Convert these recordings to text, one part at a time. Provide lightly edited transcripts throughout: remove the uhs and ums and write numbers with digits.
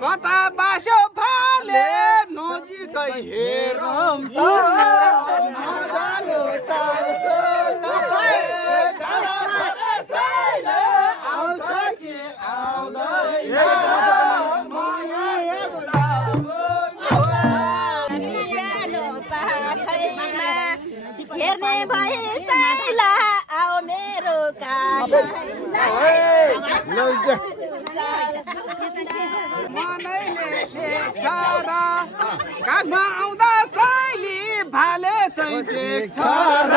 कता बास्यो फाले नजिकै हेरौँ त नजानु तार्छ आउँछ कि आउँदैन हेर्ने भए साइला आऊ मेरो मनैले लेख्छ र काखमा आउँदा शैली भाले चाहिँ देख्छ र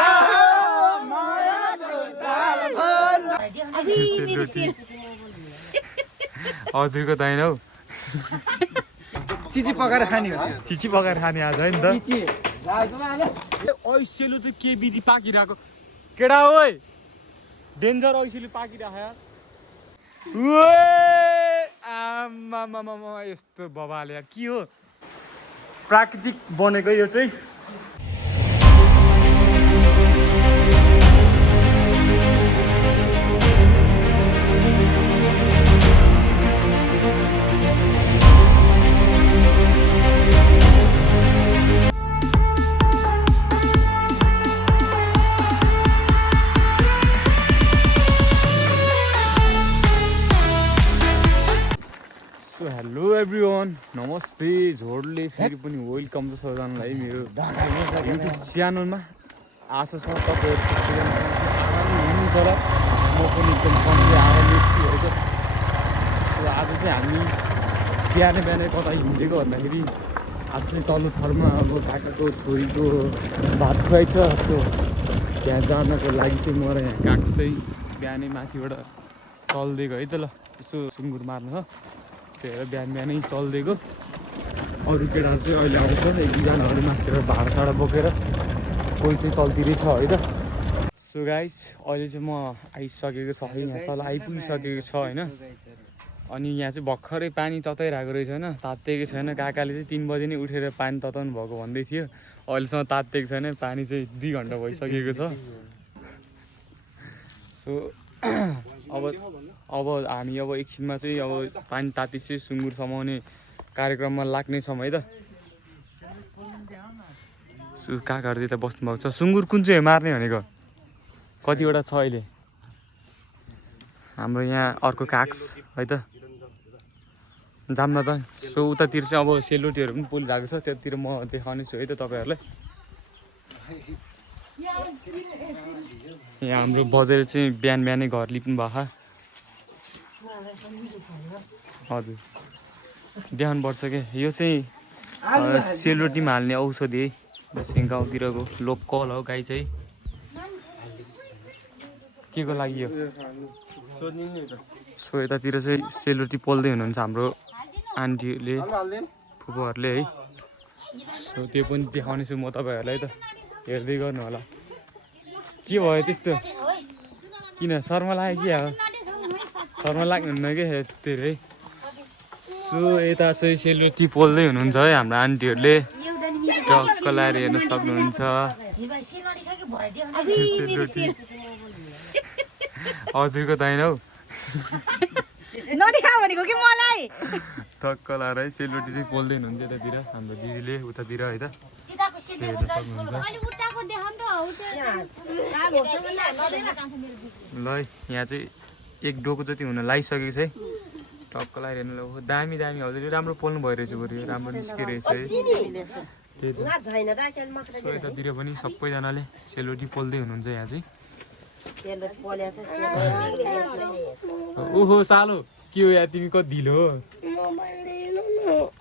हजुरको त होइन हौ चिची पकाएर खाने हो चिची पकाएर खाने आज है नि त ऐसेलु त के विधि पाकिरहेको केटा ओइ डेन्जर ऐसेलु पाकिरहेको आमा यस्तो बबाले के हो प्राकृतिक बनेको यो चाहिँ हेलो एभ्रिवान नमस्ते झोडले फेरि पनि वेलकम छ सबैजनालाई मेरो युट्युब च्यानलमा आशा छ तपाईँहरू हुनुहुन्छ र म पनि एकदम सन्चै आरामले छु है त आज चाहिँ हामी बिहानै कता हिँडेको भन्दाखेरि आज चाहिँ तल्लो थरमा अब काकाको छोरीको भात खुवाइछ त्यो त्यहाँ जानको लागि चाहिँ म र यहाँ काका चाहिँ बिहानै माथिबाट चल्दिएको है त ल यसो सुँगुर मार्नु छ त्यही बिहानै चल्दिएको अरू केटाहरू चाहिँ अहिले आउँछ एक दुईजनाहरू माथिबाट भाँडासाँडा बोकेर कोही चाहिँ तलतिरै छ है त सो गाइस अहिले चाहिँ म आइसकेको छ है यहाँ तल आइपुगिसकेको छ होइन अनि यहाँ चाहिँ भर्खरै पानी तताइरहेको रहेछ होइन तात्तिएको छैन काकाले चाहिँ 3 बजी नै उठेर पानी तताउनु भएको भन्दै थियो अहिलेसम्म तात्तिएको छैन पानी चाहिँ 2 घन्टा भइसकेको छ सो अब हामी अब एकछिनमा चाहिँ अब पानी तातिसै सुँगुर समाउने कार्यक्रममा लाग्नेछौँ है त काकाहरू त्यता बस्नुभएको छ सुँगुर कुन चाहिँ मार्ने भनेको कतिवटा छ अहिले हाम्रो यहाँ अर्को काक्स है त जाम न त सो उतातिर चाहिँ अब सेलरोटीहरू पनि पोलिरहेको छ त्यतातिर म देखाउने छु है त तपाईँहरूलाई यहाँ हाम्रो बजेर चाहिँ बिहानै घर लिप्नु भएको हजुर देखाउनुपर्छ क्या यो चाहिँ सेलरोटीमा हाल्ने औषधि है गाउँतिरको लोकल हो गाई चाहिँ के को लागि यो सो यतातिर चाहिँ सेलरोटी पोल्दै हुनुहुन्छ हाम्रो आन्टीले फुपूहरूले है सो त्यो पनि देखाउने छु म तपाईँहरूलाई त हेर्दै गर्नु होला के भयो त्यस्तो किन शर्मा लाग्यो कि अब शर्मा लाग्नुहुन्न क्या धेरै सो यता चाहिँ सेलरोटी पोल्दै हुनुहुन्छ है हाम्रो आन्टीहरूले टक्क लाएर हेर्न सक्नुहुन्छ हजुरको त होइन हौ टक्क लाएर है सेलरोटी चाहिँ पोल्दै हुनुहुन्छ यतातिर हाम्रो दिदीले उतातिर है त हेर्न सक्नुहुन्छ ल यहाँ चाहिँ एक डोको जति हुन लागिसकेको छ है टक्क लाएर हेर्नु ल दामी हजुर राम्रो पोल्नु भइरहेछ बरु राम्रो निस्किरहेछ है त्यही त सो यतातिर पनि सबैजनाले सेलरोटी पोल्दै हुनुहुन्छ यहाँ चाहिँ ओहो सालो के हो या तिमी कति ढिलो हो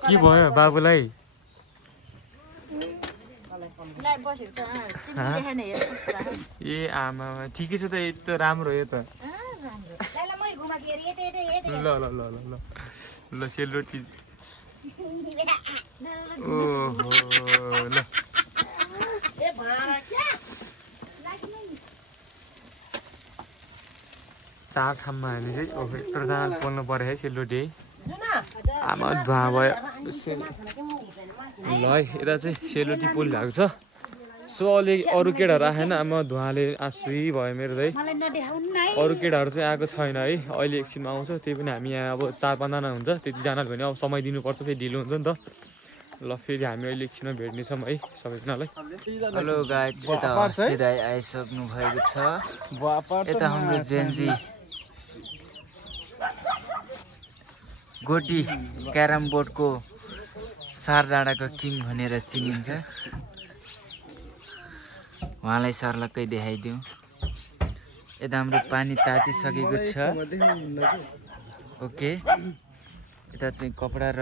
के भयो बाबुलाई ए आमा ठिकै छ त यो त राम्रो हो यो त ल सेलरोटी ओहो ल चार ठाउँमा हामी चाहिँ यत्रोजनाले पोल्नु पऱ्यो है सेलरोटी है आमा धुवा भयो ल है यता चाहिँ सेलरोटी पोलिरहेको छ सो अलि अरू केटाहरू आएन म धुवाले आँसुई भयो मेरो है मलाई नदेखाउनु न है अरू केटाहरू चाहिँ आएको छैन है अहिले एकछिनमा आउँछ त्यही पनि हामी यहाँ अब 4-5जना हुन्छ त्यतिजनाले भने अब समय दिनुपर्छ फेरि ढिलो हुन्छ नि त ल फेरि हामी अहिले एकछिनमा भेट्नेछौँ है सबैजनालाई हेलो गाइज यता हस्ती दाइ आइसक्नु भएको छ यता हाम्रो जेन्जी गोटी क्यारम बोर्डको सारडाँडाको किङ भनेर चिनिन्छ उहाँलाई सर्लक्कै देखाइदिउँ यता हाम्रो पानी तातिसकेको छ ओके यता चाहिँ कपडा र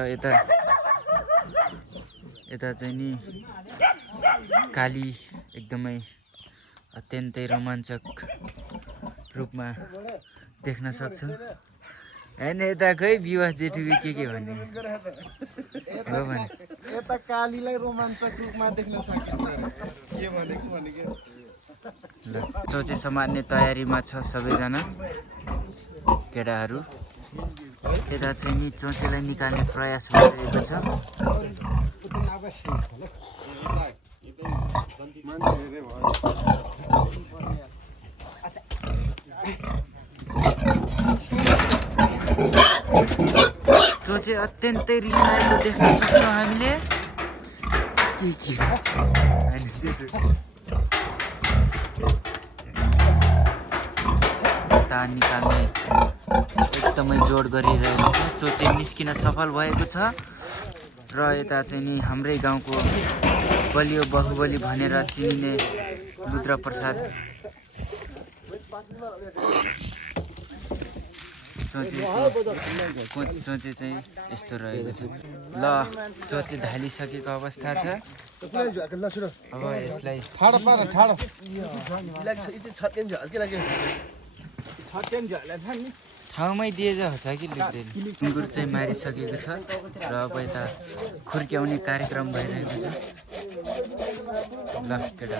यता चाहिँ नि काली एकदमै अत्यन्तै रोमाञ्चक रूपमा देख्न सक्छौँ होइन यता खै विवाह जेठुको के भने हो भने यता कालीलाई रोमाञ्चक रूपमा देख्न सकिन्छ के भनेको ल चौचे समात्ने तयारीमा छ सबैजना केटाहरू यता चाहिँ नि चौचेलाई निकाल्ने प्रयास भइरहेको छ चोचे अत्यन्तै रिसाएको देख्न सक्छौँ हामीले तार निकाल्ने एकदमै जोड गरिरहेको छ चोचे निस्किन सफल भएको छ र यता चाहिँ नि हाम्रै गाउँको बलियो बाहुबली भनेर चिनिने रुद्रप्रसाद चोचे चाहिँ यस्तो रहेको छ ल चोचे ढालिसकेको अवस्था छ अब यसलाई ठाउँमै दिए छ कि लेख्दैन सुँगुर चाहिँ मारिसकेको छ र अब यता खुर्क्याउने कार्यक्रम भइरहेको छ ल केटा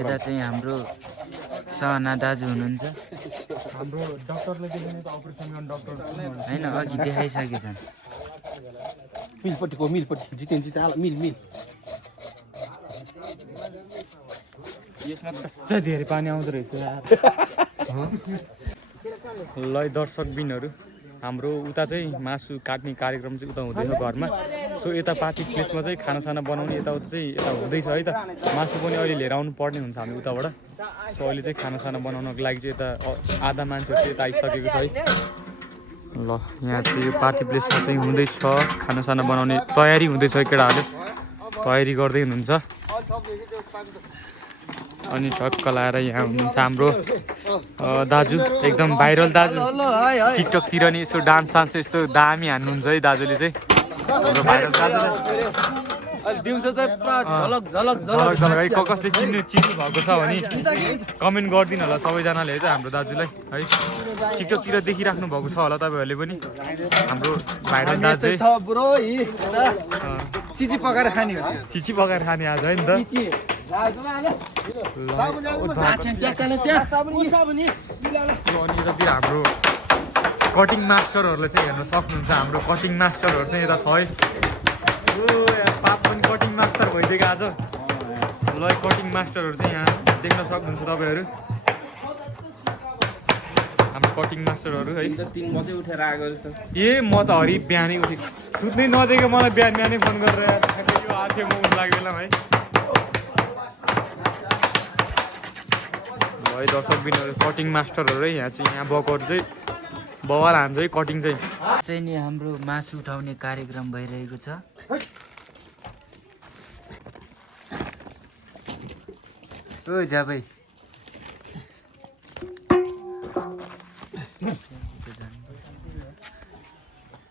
यता चाहिँ हाम्रो सहना दाजु हुनुहुन्छ होइन अघि देखाइसकेछन् मिलपट्टि जितेन मिल यसमा कस्तो धेरै पानी आउँदो रहेछ ल दर्शकबिनहरू हाम्रो उता चाहिँ मासु काट्ने कार्यक्रम चाहिँ उता हुँदैछ घरमा सो यता पार्टी प्लेसमा चाहिँ खानासाना बनाउने यताउता चाहिँ यता हुँदैछ है त मासु पनि अहिले लिएर आउनु पर्ने हुन्छ हामी उताबाट सो अहिले चाहिँ खानासाना बनाउनको लागि चाहिँ यता आधा मान्छेहरू चाहिँ यता आइसकेको छ है ल यहाँ चाहिँ यो पार्टी प्लेसमा चाहिँ हुँदैछ खानासाना बनाउने तयारी हुँदैछ केटाहरूले तयारी गर्दै हुनुहुन्छ अनि छक्क लाएर यहाँ हुनुहुन्छ हाम्रो दाजु एकदम भाइरल दाजु टिकटकतिर नि यसो डान्स सान्स यस्तो दामी हान्नुहुन्छ है दाजुले चाहिँ हाम्रो भाइरल दाजुलाई कसले चिन्नु भएको छ भने कमेन्ट गरिदिनु होला सबैजनाले है त हाम्रो दाजुलाई है टिकटकतिर देखिराख्नु भएको छ होला तपाईँहरूले पनि हाम्रो भाइरल दाजु चिची पकाएर खाने आज है नि त अनि यतातिर हाम्रो कटिङ मास्टरहरूले चाहिँ हेर्न सक्नुहुन्छ हाम्रो कटिङ मास्टरहरू चाहिँ यता छ है पाप पनि कटिङ मास्टर भइदिएको आज ल कटिङ मास्टरहरू चाहिँ यहाँ देख्न सक्नुहुन्छ तपाईँहरू हाम्रो कटिङ मास्टरहरू है 3 बजे उठेर आएको ए म त हरि बिहानै उठेको सुत्नै नदेको मलाई बिहानै फोन गरेर आएको म उठ लाग्दैन है है दर्शकबिनहरू कटिङ मास्टरहरू है यहाँ चाहिँ यहाँ बकहरू चाहिँ बवाल हान्छ है कटिङ चाहिँ नि हाम्रो मासु उठाउने कार्यक्रम भइरहेको छ ओ जाबै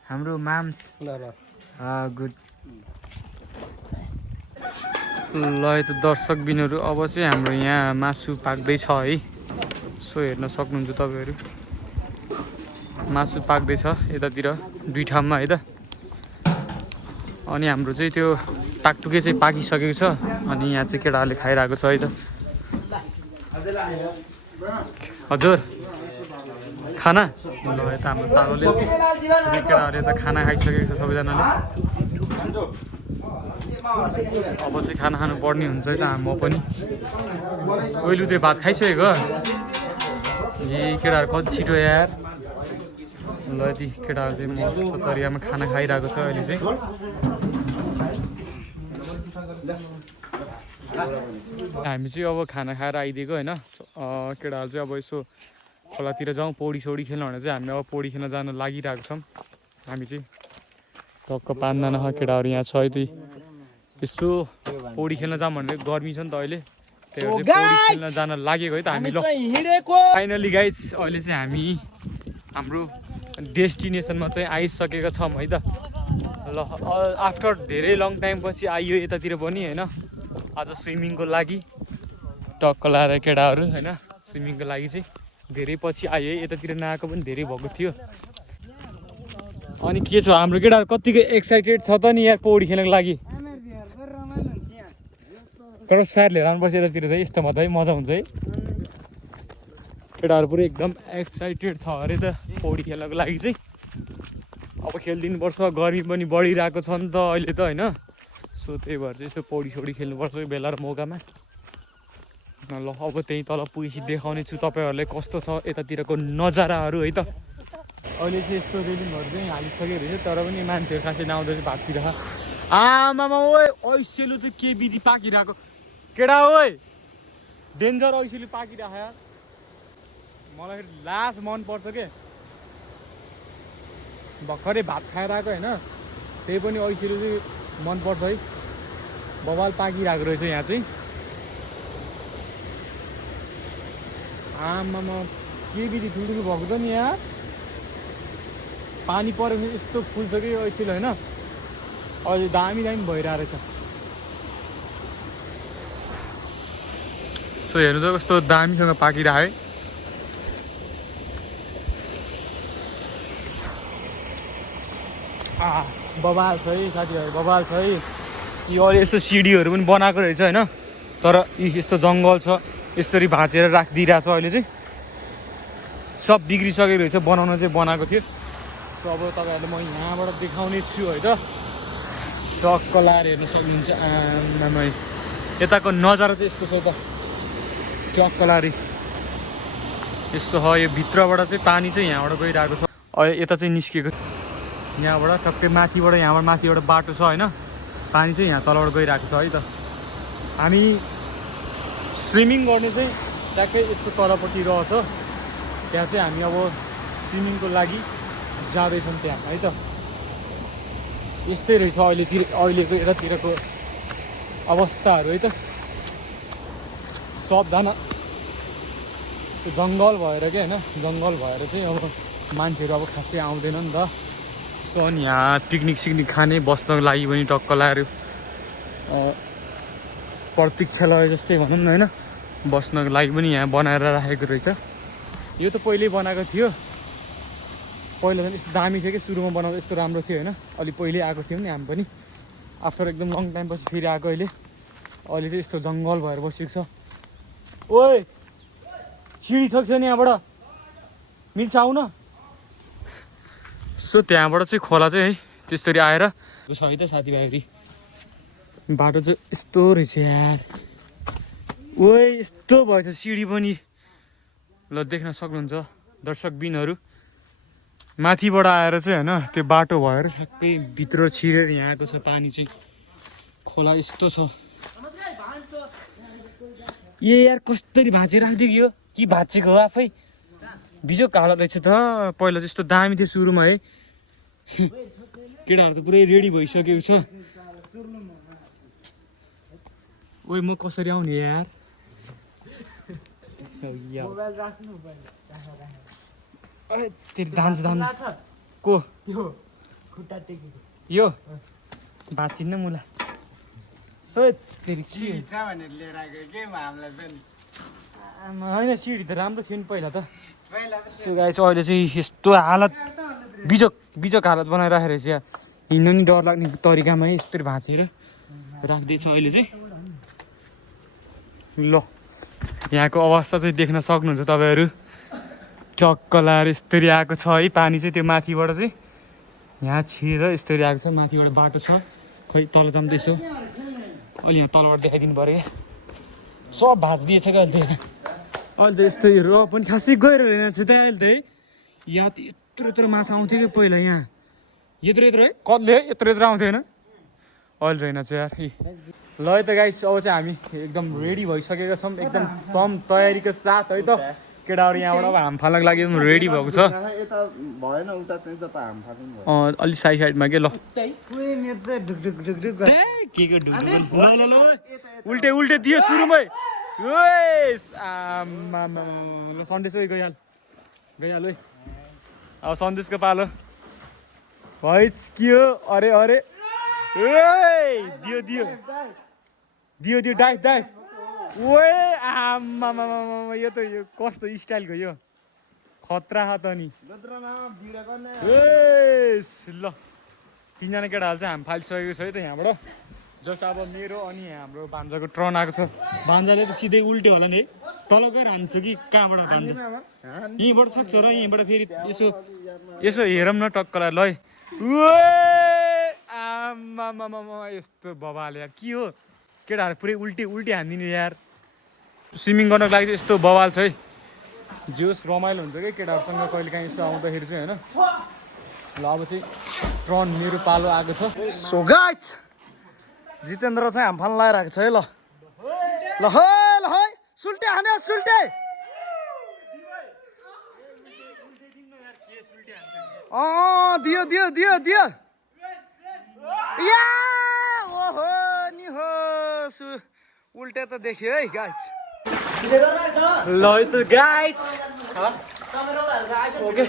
हाम्रो माम्स गुड ल त दर्शकबिनहरू अब चाहिँ हाम्रो यहाँ मासु पाक्दैछ है सो हेर्न सक्नुहुन्छ तपाईँहरू मासु पाक्दैछ यतातिर दुई ठाउँमा है त अनि हाम्रो चाहिँ त्यो टाकटुके चाहिँ पाकिसकेको छ अनि यहाँ चाहिँ केटाहरूले खाइरहेको छ है त हजुर खाना ल यता हाम्रो सारोले केटाहरूले त खाना खाइसकेको छ सबैजनाले अब चाहिँ खाना खानु पर्ने हुन्छ है त म पनि ओइलुतिर भात खाइसकेको ए केटाहरू कति छिटो यार ल यति केटाहरू चाहिँ मस्तो तरिकामा खाना खाइरहेको छ अहिले चाहिँ हामी चाहिँ अब खाना खाएर आइदिएको होइन केटाहरू चाहिँ अब यसो खोलातिर जाउँ पौडी सौडी खेल्नु भने चाहिँ हामी अब पौडी खेल्न जान लागिरहेको छौँ हामी चाहिँ टक्क 5 जना केटाहरू यहाँ छ यति यसो पौडी खेल्न जाऊँ भनेर गर्मी छ नि त अहिले त्यही भएर चाहिँ पौडी खेल्न जान लागेको है त हामी ल फाइनली गाइज अहिले चाहिँ हामी हाम्रो डेस्टिनेसनमा चाहिँ आइसकेका छौँ है त ल आफ्टर धेरै लङ टाइम पछि आइयो यतातिर पनि होइन आज स्विमिङको लागि टक्क लाएर केटाहरू होइन स्विमिङको लागि चाहिँ धेरै पछि आयो यतातिर नआएको पनि धेरै भएको थियो अनि के छ हाम्रो केटाहरू कतिको एक्साइटेड छ त नि यार पौडी खेल्नको लागि तर सार लिएर आउनुपर्छ यतातिर चाहिँ यस्तो मात्रै मजा हुन्छ है केटाहरू पुरै एकदम एक्साइटेड छ अरे त पौडी खेल्नको लागि चाहिँ अब खेलिदिनुपर्छ गर्मी पनि बढिरहेको छ नि त अहिले त होइन सो त्यही भएर चाहिँ यसो पौडी सौडी खेल्नुपर्छ बेला र मौकामा ल अब त्यहीँ तल पुगेपछि देखाउने छु तपाईँहरूलाई कस्तो छ यतातिरको नजाराहरू है त अहिले चाहिँ यस्तो रेलिङहरू चाहिँ हालिसकेको रहेछ तर पनि मान्छेहरू खासै नआउँदै चाहिँ भागतिर आमामा ओए ऐसेलु चाहिँ के विधि पाकिरहेको केटा ओए डेन्जर ऐसेलु पाकिरहेको यार मलाई फेरि लास मनपर्छ के भर्खरै भात खाएर आएको होइन त्यही पनि ऐसेलु चाहिँ मनपर्छ है बवाल पाकिरहेको रहेछ यहाँ चाहिँ आमामा के विधि ठुल्ठुलो भएको त नि यहाँ पानी परेको यस्तो फुल्छ कि ऐसेलु होइन अहिले दामी दामी भइरहेको रहेछ सो हेर्नु त कस्तो दामीसँग पाकिरहेको है बबाल छ है साथीहरू बबाल छ है यो अहिले यस्तो सिडीहरू पनि बनाएको रहेछ होइन तर यस्तो जङ्गल छ यसरी भाँचेर राखिदिइरहेको छ अहिले चाहिँ सब बिग्रिसकेको रहेछ बनाउन चाहिँ बनाएको थियो सो अब तपाईँहरूले म यहाँबाट देखाउने छु है त टक्क लाएर हेर्न सक्नुहुन्छ आमामा यताको नजारा चाहिँ यस्तो छ त टक्क लाएर यस्तो छ यो भित्रबाट चाहिँ पानी चाहिँ यहाँबाट गइरहेको छ अहिले यता चाहिँ निस्किएको यहाँबाट टक्कै माथिबाट यहाँबाट माथिबाट बाटो छ होइन पानी चाहिँ यहाँ तलबाट गइरहेको छ है त हामी स्विमिङ गर्ने चाहिँ ट्याक्कै यसको तलपट्टि रहेछ त्यहाँ चाहिँ हामी अब स्विमिङको लागि जाँदैछौँ त्यहाँ है त यस्तै रहेछ अहिलेको यतातिरको अवस्थाहरू है त सबजना जङ्गल भएर क्या होइन जङ्गल भएर चाहिँ अब मान्छेहरू अब खासै आउँदैन नि त सो अनि यहाँ पिकनिक सिकनिक खाने बस्नको लागि पनि टक्क लाएर प्रतीक्षालय जस्तै भनौँ न होइन बस्नको लागि पनि यहाँ बनाएर राखेको रहेछ यो त पहिल्यै बनाएको थियो पहिला चाहिँ यस्तो दामी थियो कि सुरुमा बनाउँदा यस्तो राम्रो थियो होइन अलि पहिल्यै आएको थियौँ नि हामी पनि आफ्टर एकदम लङ टाइम पछि फेरि आएको अहिले चाहिँ यस्तो जङ्गल भएर बसेको छ ओए सिँढी छ नि यहाँबाट मिल्छ आउन सो त्यहाँबाट चाहिँ खोला चाहिँ है त्यसरी आएर छ है त साथीभाइहरू बाटो चाहिँ यस्तो रहेछ यार ओए यस्तो भएछ सिँढी पनि ल देख्न सक्नुहुन्छ दर्शकबिनहरू माथिबाट आएर चाहिँ होइन त्यो बाटो भएर ठ्याक्कै भित्र छिरेर यहाँ आएको छ पानी चाहिँ खोला यस्तो छ ए यार कसरी भाँचेर राखिदिएको यो कि भाँचेको हो आफै बिजोक हालत रहेछ त पहिला जस्तो दामी थियो सुरुमा है केटाहरू त पुरै रेडी भइसकेको छ ओए म कसरी आउने यार डान्स को यो भाँचिन्न मुला होइन सिँढी त राम्रो थियो नि पहिला त सो गाइस अहिले चाहिँ यस्तो हालत बिजोक हालत बनाइराखेको रहेछ यहाँ हिँड्नु नि डर लाग्ने तरिकामा है यस्तरी भाँचेर राख्दैछ अहिले चाहिँ ल यहाँको अवस्था चाहिँ देख्न सक्नुहुन्छ तपाईँहरू चक्क लाएर यस्तरी आएको छ है पानी चाहिँ त्यो माथिबाट चाहिँ यहाँ छिरेर यस्तरी आएको छ माथिबाट बाटो छ खै तल जम्दैछु अहिले यहाँ तलबाट देखाइदिनु पऱ्यो क्या सब भाँचिदिएछ क्या अहिले त यस्तै र पनि खासै गएर रहेन चाहिँ त्यहाँ अहिले त है यहाँ त यत्रो माछा आउँथ्यो क्या पहिला यहाँ यत्रो है कत्ले यत्रो आउँथेन अहिले रहेन चाहिँ यार ल है त गाइस अब चाहिँ हामी एकदम रेडी भइसकेका छौँ एकदम तम तयारीको साथ है त केटाहरू यहाँबाट अब हाम फाल्नको लागि एकदम रेडी भएको छ अलि साइडमा के ल उल्टे दियो सुरुमै ल सन्देश गइहाल है अब सन्देशको पालो भइस के हो अरे दियो डाइभ ओए आमा यो त यो कस्तो स्टाइलको यो खतरा छ त नि ल तिनजना केटाहरू चाहिँ हामी फालिसकेको छ है त यहाँबाट जस्ट अब मेरो अनि हाम्रो भान्जाको टर्न आएको छ भान्जाले त सिधै उल्ट्यो होला नि है तल गएर हान्छ कि कहाँबाट भान्जा यहीँबाट सक्छ र यहीँबाट फेरि यसो हेरौँ न टक्कलाई ल है आमा यस्तो बबाल यार के हो केटाहरू पुरै उल्टी हानिदिनु यार स्विमिङ गर्नको लागि चाहिँ यस्तो बवाल छ है जोस् रमाइलो हुन्छ क्या केटाहरूसँग कहिले काहीँ यसो आउँदाखेरि चाहिँ होइन ल अब चाहिँ टर्न मेरो पालो आएको छ सो गाइस जितेन्द्र चाहिँ हाम फाल्न लगाइरहेको छ है ल है सुल्टे हाने सुल्टे दियो या ओहो नि हो उल्टे त देखियो है गाइस ल त गाइस ओके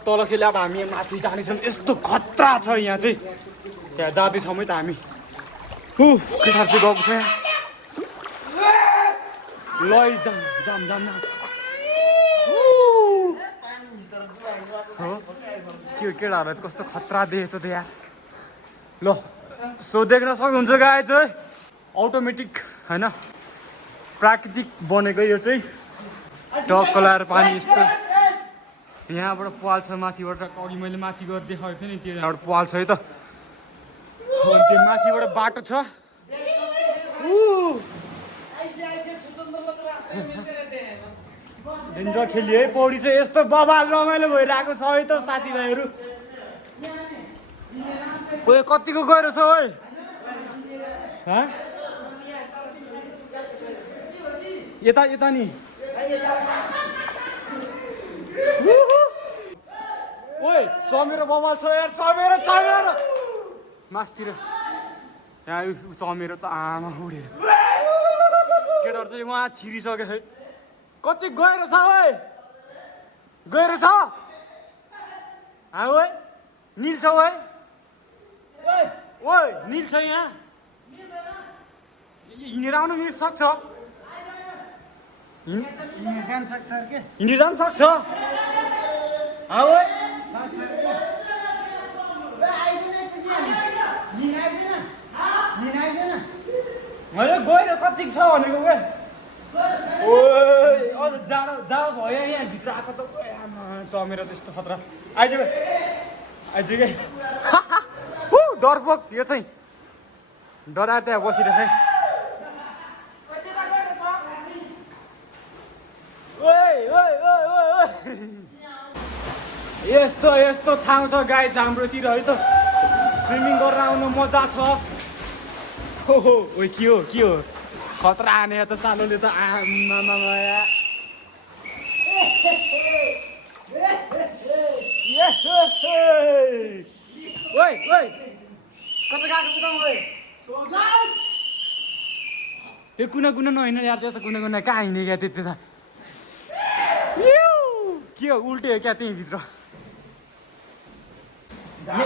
तल खेले अब हामी माथि जानेछौँ यस्तो खतरा छ यहाँ चाहिँ यहाँ जाँदैछौँ है त हामी केटाहरू चाहिँ गएको छ ल जाम त्यो केटाहरूलाई कस्तो खतरा देखेछ त यहाँ ल सो देख्न सक्नुहुन्छ गाइस है अटोमेटिक होइन प्राकृतिक बनेको यो चाहिँ टक्क लाएर पानी यस्तो यहाँबाट पाल छ माथिबाट अघि मैले माथि गएर देखाएको थिएँ नि त्यो यहाँबाट पाल छ है त अनि त्यो माथिबाट बाटो छ डेन्जर खेलियो है पौडी चाहिँ यस्तो बबाल रमाइलो भइरहेको छ है त साथीभाइहरू ओए कतिको गएर छ ओए यता नि ओए चमेरो बबाल छ यार चमेरो मासतिर यहाँ चमेरो त आमा उडेर केटाहरू चाहिँ उहाँ छिरिसकेको छ कति गएर छ ओए ओए निल छ ओए निल छ यहाँ हिँडेर आउनु मिल्छ सक्छ हिँडेर जान सक्छ मैले गएर कति छ भनेको के अझ जाडो भयो यहाँ भित्र आएको त चमेर त्यस्तो खतरा आइज के डरपोक यो चाहिँ डराएर त्यहाँ बसिरहेको यस्तो ठाउँ छ गाइस हाम्रोतिर है त स्विमिङ गरेर आउनु मजा छ के हो खतरा हाने त सानोले त कता गएको त्यो कुना नहिँड यार त्यो त कुना कहाँ हिँड्ने क्या त्यो त के हो उल्टे हो क्या त्यहीँभित्र यहाँ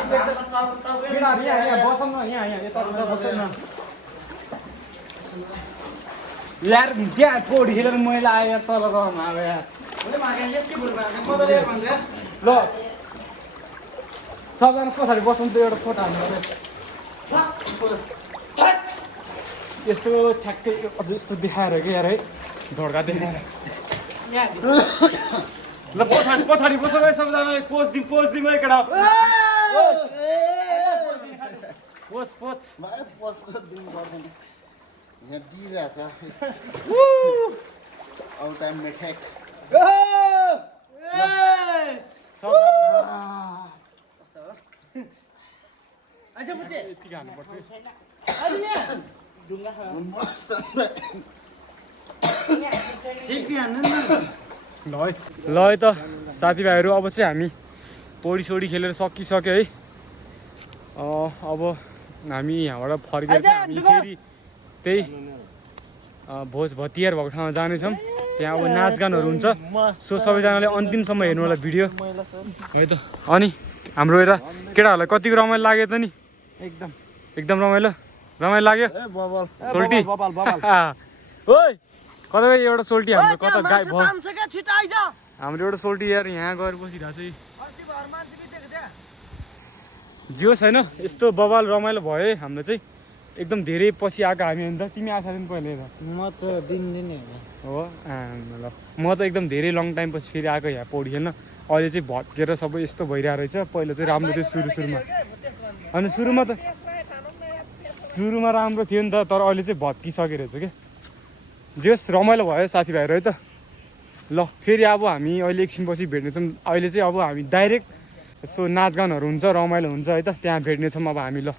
बसौँ न यहाँ यता बसौँ न यार त्यहाँ पौडी खेलेर मैला आयो यार तल गरमा अब यार ल सबजना पछाडि बसौँ त एउटा फोटो हाल्नु यस्तो ठ्याक्कै अझ यस्तो देखाएर क्या यार है ढड्का देखाएर ल पछाडि बसौँ है सबजना पोज दिउँ है केटा पोच पोच भाइ पस्न दिनु पर्दैन यहाँ दिइरहेछ आउट टाइम मेठेक ल है त साथीभाइहरू अब चाहिँ हामी पौडी सौडी खेलेर सकिसक्यो है अब हामी यहाँबाट फर्केर चाहिँ हामी फेरि त्यही भोज भतियार भएको ठाउँमा जानेछौँ त्यहाँ अब नाचगानहरू हुन्छ सो सबैजनाले अन्तिमसम्म हेर्नु होला भिडियो है त अनि हाम्रो यता केटाहरूलाई कतिको रमाइलो लाग्यो त नि एकदम रमाइलो लाग्यो सोल्टी ओइ कता गयो एउटा सोल्टी हाम्रो कता गाई भयो हाम्रो एउटा सोल्टी यार यहाँ गएर बसिरहेको छ जियो छैन यस्तो बबाल रमाइलो भयो है हाम्रो चाहिँ एकदम धेरै पछि आएको हामी अन्त तिमी आएको दिन पहिले म त दिनदिनै हो ल म त एकदम धेरै लङ टाइम पछि फेरि आएको यहाँ पौडी खेल्न अहिले चाहिँ भत्केर सबै यस्तो भइरहेको रहेछ पहिला चाहिँ राम्रो थियो सुरुमा अनि सुरुमा राम्रो थियो नि त तर अहिले चाहिँ भत्किसकेको रहेछ क्या जेस रमाइलो भयो साथीभाइहरू है त ल फेरि अब हामी अहिले एकछिनपछि भेट्नेछौँ अहिले चाहिँ अब हामी डाइरेक्ट यस्तो नाचगानहरू हुन्छ रमाइलो हुन्छ है त त्यहाँ भेट्नेछौँ अब हामी ल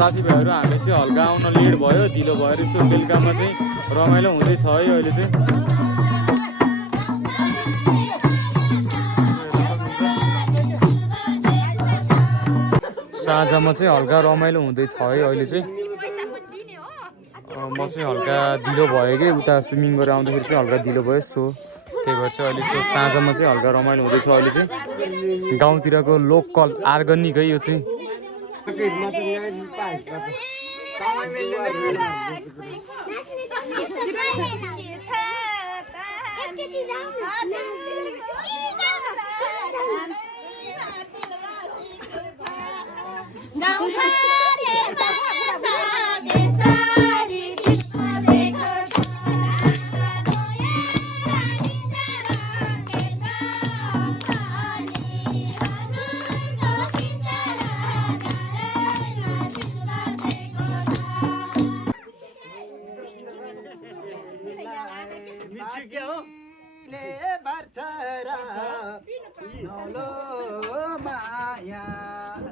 साथीभाइहरू हामी चाहिँ हल्का आउन लेट भयो ढिलो भएर यसो बेलुकामा चाहिँ रमाइलो हुँदैछ है अहिले चाहिँ साँझमा चाहिँ हल्का रमाइलो हुँदैछ है अहिले चाहिँ म चाहिँ हल्का ढिलो भयो कि उता स्विमिङ गरेर आउँदाखेरि चाहिँ हल्का ढिलो भयो सो त्यही भएर चाहिँ अहिले चाहिँ साँझमा चाहिँ हल्का रमाइलो हुँदैछ अहिले चाहिँ गाउँतिरको लोकल अर्ग्यानिक है यो चाहिँ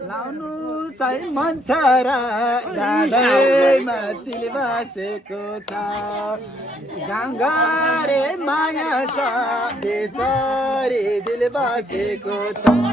लाउनु चाहिँ मन छ र डाँडैमा चिल बसेको छ गाउँघरे माया छ देशरी दिल बसेको छ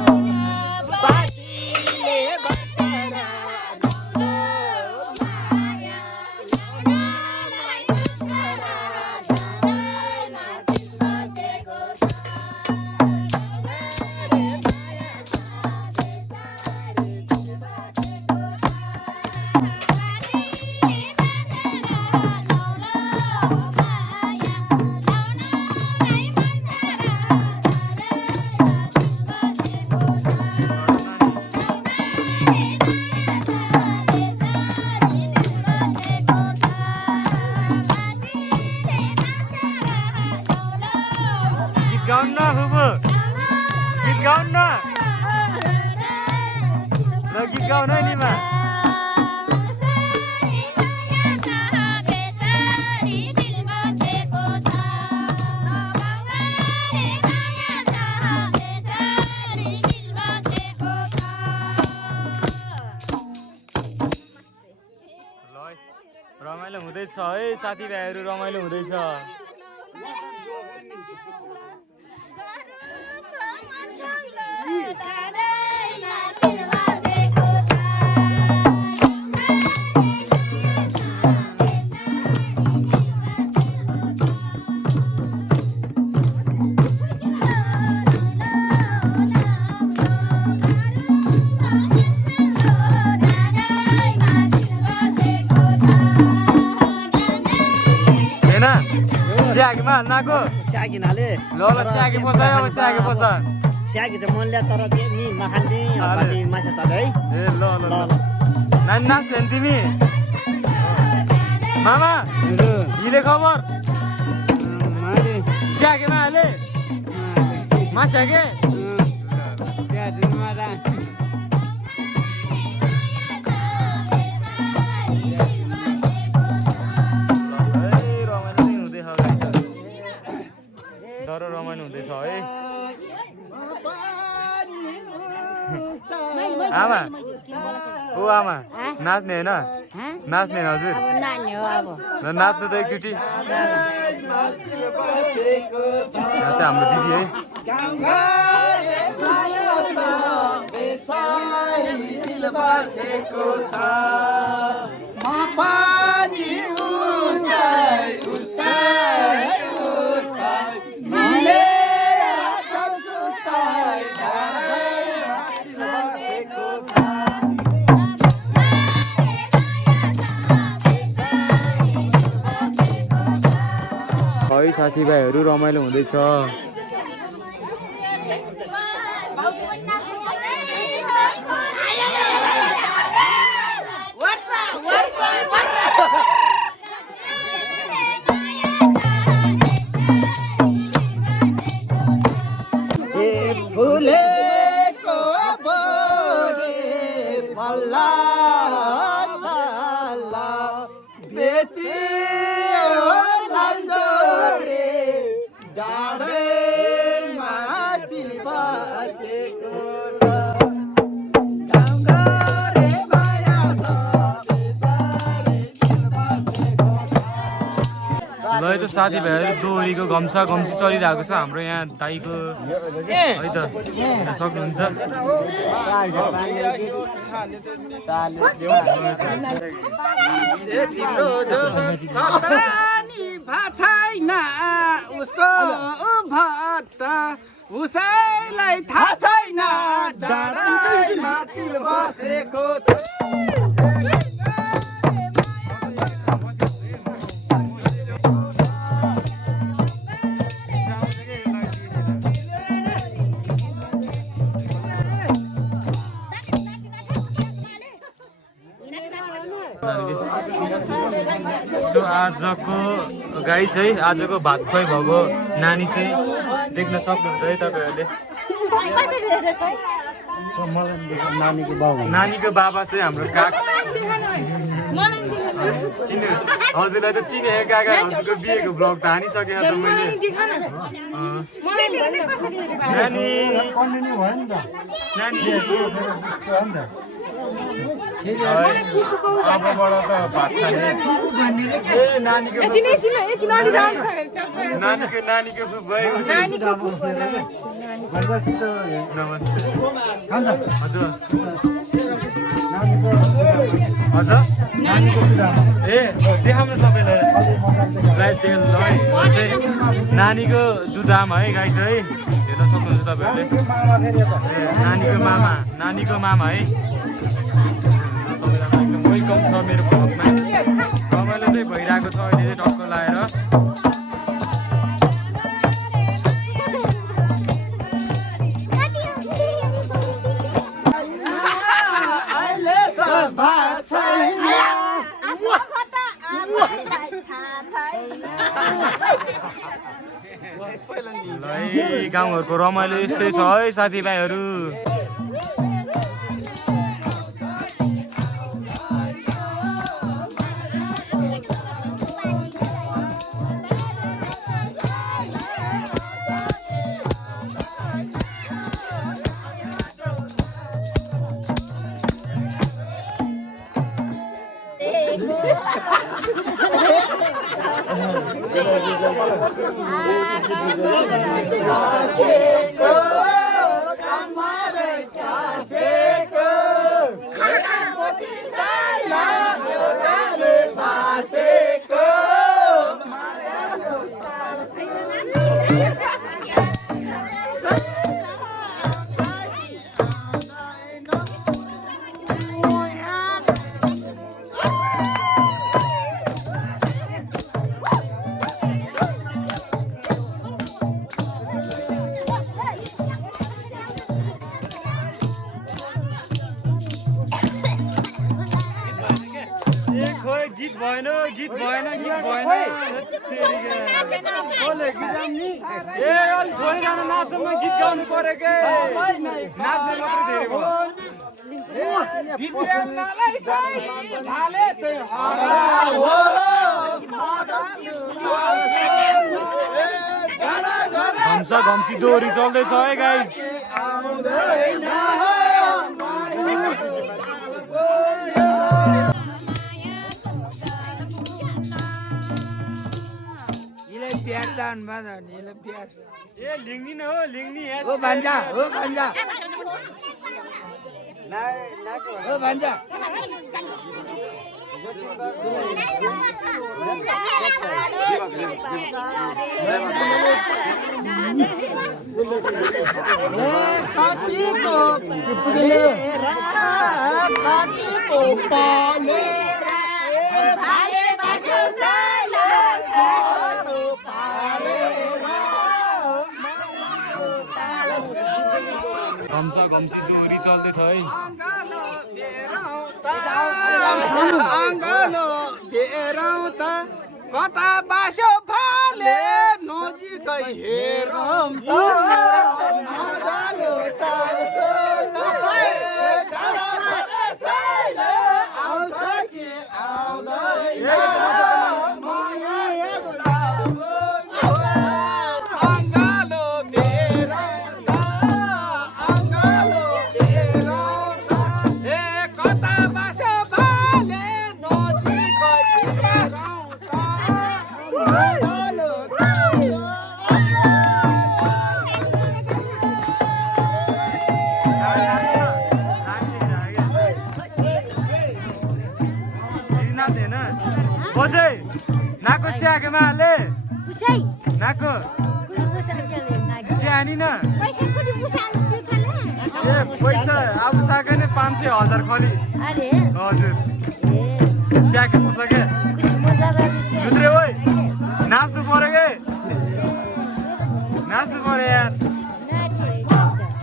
गीत गाउन नि मा रमाइलो हुँदैछ है साथीभाइहरू रमाइलो हुँदैछ स्यागीमा नाको स्यागी नाले ल स्यागी पोसा अब स्यागी पोसा स्यागी चाहिँ मनले तर त्यो नि नखाने माछा चल्यो है ए ल नानी नाच्ने नि तिमी मामा हिले खबर स्याकेमा हाले मा स्याके डरो रमाइलो हुँदैछ है आमा ओ आमा नाच्ने होइन नाच्ने होइन हजुर नाच्नु त एकचोटि यहाँ चाहिँ हाम्रो दिदी है है साथीभाइहरू रमाइलो हुँदैछ फुलेको बोरे पल्ला तल्ला बेतियो लालजोडे डाँडैमा चिली बसेको छ गाउँघरे माया ल है त साथीभाइहरू दोहोरीको गम्सा गम्सी चलिरहेको छ हाम्रो यहाँ दाइको है त यहाँ सक्नुहुन्छ छैन उसको भट्ट उसैलाई थाहा छैन डाँडैमा चिल बसेको छ सो आजको गाइस है आजको भात खुवाइ भएको नानी चाहिँ देख्न सक्नुहुन्छ है तपाईँहरूले नानीको बाबा चाहिँ हाम्रो काका चिन्नु हजुरलाई त चिने काका हजुरको बिहेको ब्लग त हानिसकेन त मैले नानी अबबाट त भात खाने ए नानीको नमस्ते हजुर हजुर ए देखाउनु सबैलाई लाइभ देख्नु नानीको दुधामा है गाई चाहिँ हेर्न सक्नुहुन्छ तपाईँहरूले नानीको मामा है एकदम वेलकम छ मेरो भ्लगमा रमाइलो चाहिँ भइरहेको छ अहिले चाहिँ टक्क लाएर गाउँघरको रमाइलो यस्तै छ है साथीभाइहरू Come on, गीत भएन गीत भएन गीत भएन ए अलि छोरी गाना नाच्नुमा गीत गाउनु पर्यो के नाच्ने मात्रै धेरै भयो घम्सा घम्सी दोहोरी चल्दैछ है गाइस ए लिङ्नी न हो लिङ्नी हो भान्जा घम्सा घम्सी दोहोरी चल्दैछ है कता बासो फाले नजिकै हेरौँ आउँछ कि बजे नाको स्याकेमा हाले नाको स्यानी न ए पैसा अब साके नै 500,000 खली हजुर स्याके पुसके दुत्रे ओइ नाच्नु पर्यो के नाच्नु पर्यो यार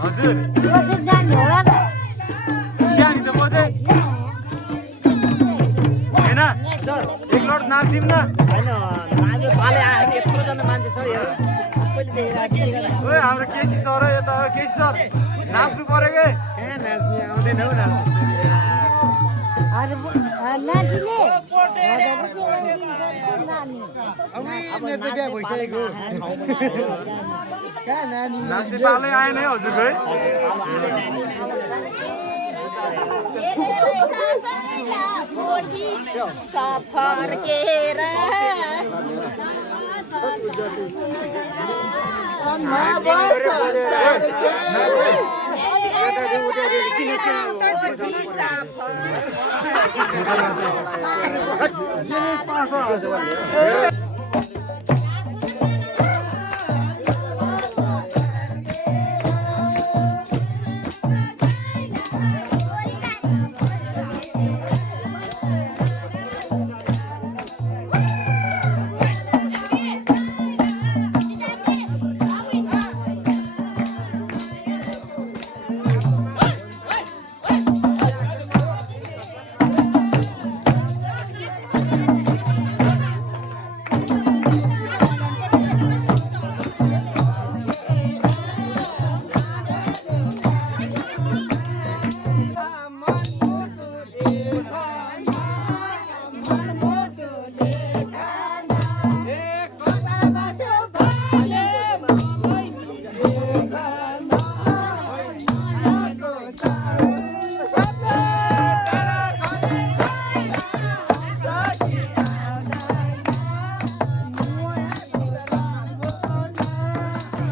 हजुर स्यानी त बजे हैन एक लट नाच्दिउँ न ओए हाम्रो केसी सर यता केसी सर नाच्नु पर्यो के नाच्ने पालै आएन है हजुरको फर्केर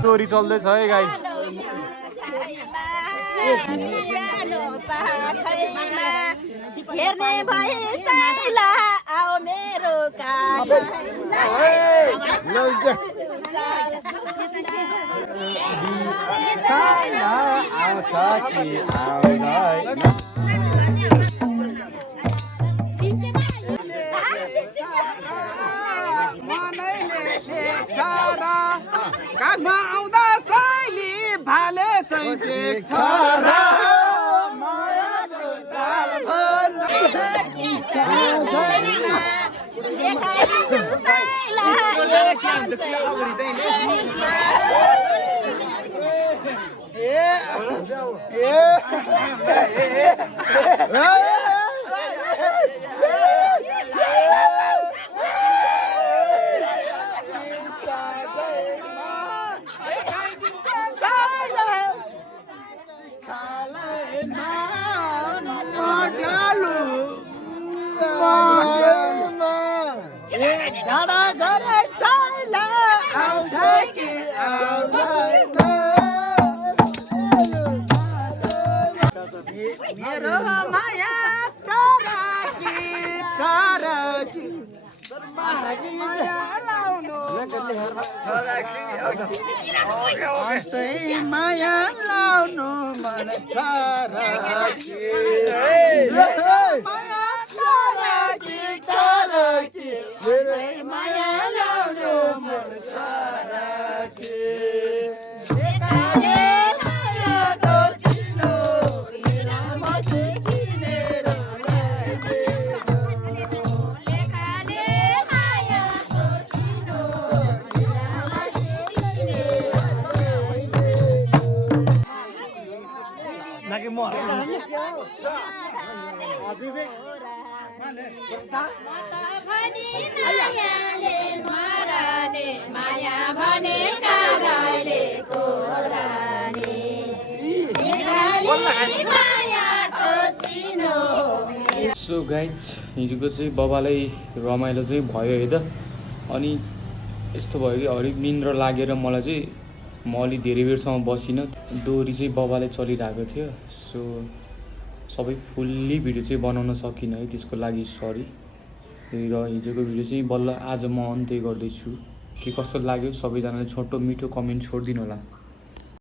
स्टोरी चल्दैछ है गाइस हेर्ने भए साइला आओ मेरो काखमा आउँदा साइली भाले चाहिँ देख्छ र डाँडा गरे साइला आउँछ कि आउँदैन मेरो माया टाढा कि माया लाउनु माया लाउनु मन टाढा माया लाउनु मन माया भने काराले कोराले सो गाइज हिजोको चाहिँ बबालाई रमाइलो चाहिँ भयो है त। अनि यस्तो भयो कि हरेक निन्द्रा लागेर मलाई चाहिँ म अलि धेरै बेरसम्म बसिनँ। दोहोरी चाहिँ बबाले चलिरहेको थियो। सो सबै फुल्ली भिडियो चाहिँ बनाउन सकिनँ है, त्यसको लागि सरी। र हिजोको भिडियो चाहिँ बल्ल आज म अन्त्य गर्दैछु। के कस्तो लाग्यो सबैजनाले छोटो मिठो कमेन्ट छोडिदिनु होला।